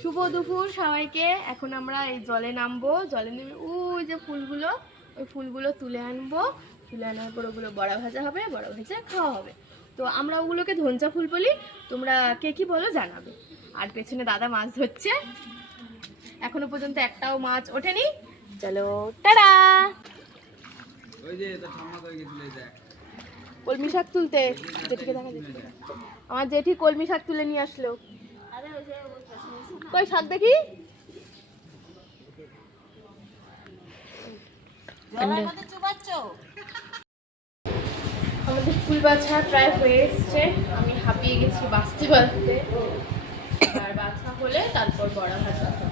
শুভ দুপুর সবাইকে। এখন আমরা এই জলে নামবো। জলে নেমে ওই যে ফুলগুলো, ওই ফুলগুলো তুলে আনবো। তুলে আনার পর ওগুলো বড়া ভাজা হবে, বড়া ভাজা খাওয়া হবে। তো আমরা ওগুলোকে ধনচা ফুল বলি, তোমরা কে কি বলো জানাবে। আর পেছনে দাদা মাছ ধরছে, এখনো পর্যন্ত একটাও মাছ ওঠেনি। চলো টাটা। কলমি শাক তুলতে জেঠিকে দেখা যাচ্ছে, আমার জেঠি কলমি শাক তুলে নিয়ে আসলো। কই শাক দেখি। আমাদের ফুল বাছা প্রায় হয়ে এসছে, আমি হাঁপিয়ে গেছি বাঁচতে বাঁচতে। আর বাছা হলে তারপর বড়া ভাজা হবে।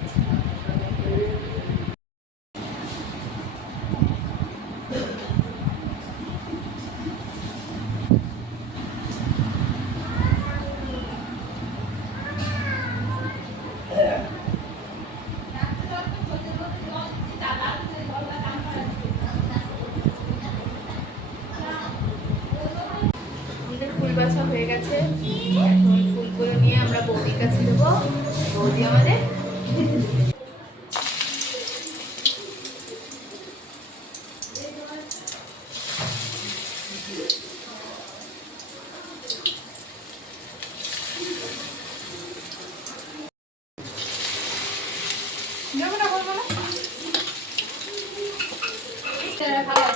ফুল বাছা হয়ে গেছে, এখন ফুলগুলো নিয়ে আমরা বৌদির কাছে দেবো। বৌদি আমাদের ভালো